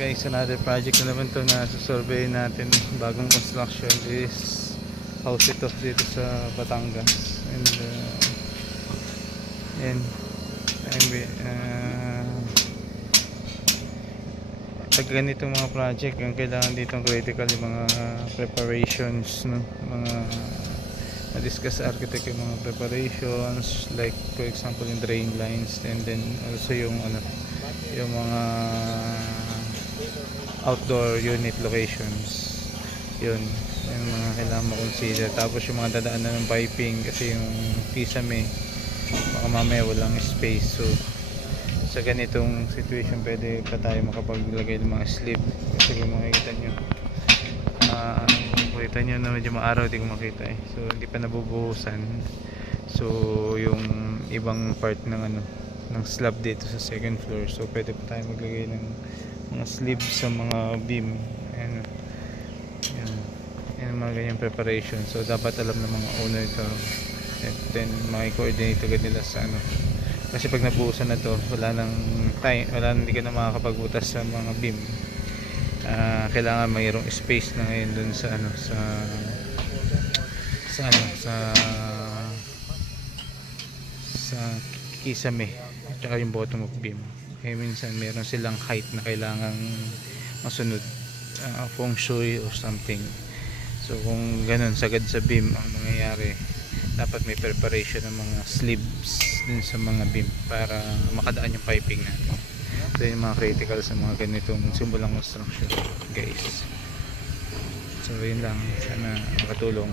guys, another project na naman to na susurvey natin. Bagong construction is house ito dito sa Batangas. And pag ganitong mga project, ang kailangan ditong critical yung mga preparations, no? Mga na-discuss sa architect yung mga preparations, like for example yung drain lines, and then also yung yung mga outdoor unit locations. Yun yung mga kailangan makonsider. Tapos yung mga dadaanan ng piping, kasi yung kisame baka mamaya walang space. So sa ganitong situation pwede pa tayo makapaglagay ng mga slip, kasi kung makikita nyo na medyo maaraw, di ko makita so hindi pa nabubuhusan. So yung ibang part ng ng slab dito sa second floor, so pwede pa tayo maglagay ng mga sleeves sa mga beam. Yan mga ganyang preparation. So dapat alam ng mga owner ito, and then maki-coordinate agad nila sa kasi pag nabuhusan na to, wala nang time, hindi ka na makakapagbutas sa mga beam. Kailangan mayroong space na ngayon dun sa sa kisame at saka yung bottom of beam. Minsan meron silang height na kailangang masunod, feng shui or something. So kung ganun sagad sa beam ang mangyayari, dapat may preparation ng mga sleeves dun sa mga beam para makadaan yung piping natin. So yung mga critical sa mga ganitong simulang construction, guys. So yun lang, sana makatulong.